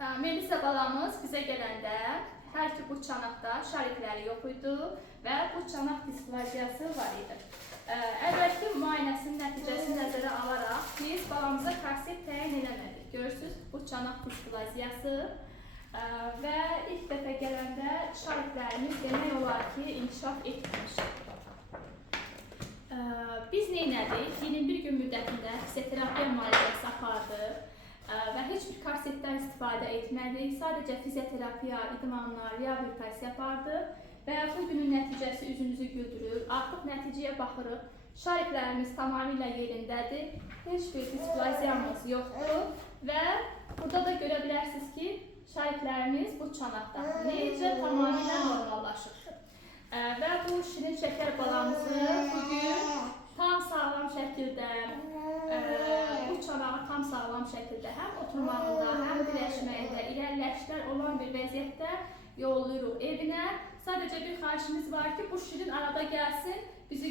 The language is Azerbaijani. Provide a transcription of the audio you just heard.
Melisa balamız bizə gələndə hər iki bu çanaqda şarikləri yox idi və bu çanaq displaziyası var idi. Əvvəlki müayinəsinin nəticəsini nəzərə alaraq biz balamıza korset təyin eləmədik. Görürsünüz, bu çanaq displaziyası və ilk dəfə gələndə şariklərimiz demək olar ki, inkişaf etməmişdir. Biz neynədik? 21 gün müddətində fizioterapiya müalicəsi apardıq və heç bir korsetdən istifadə etmədik. Sadəcə fizioterapiya, idmanlar, reabilitasiya apardıq və bu günün nəticəsi üzünüzü güldürür. Artıq nəticəyə baxırıq. Şariklərimiz tamamilə yerindədir. Heç bir displaziyamız yoxdur və burada da görə bilərsiniz ki, şariklərimiz bu çanaqda necə tamamilə normallaşıbdır. Və bu şirin şəkər balamızı bugün tam sağlam şəkildə, bu çanağı tam sağlam şəkildə həm oturmağında, həm birləşməyində, irəliləyişlər olan bir vəziyyətdə yollayırıq evinə. Sadəcə bir xahişimiz var ki, bu şirin arada gəlsin, bizi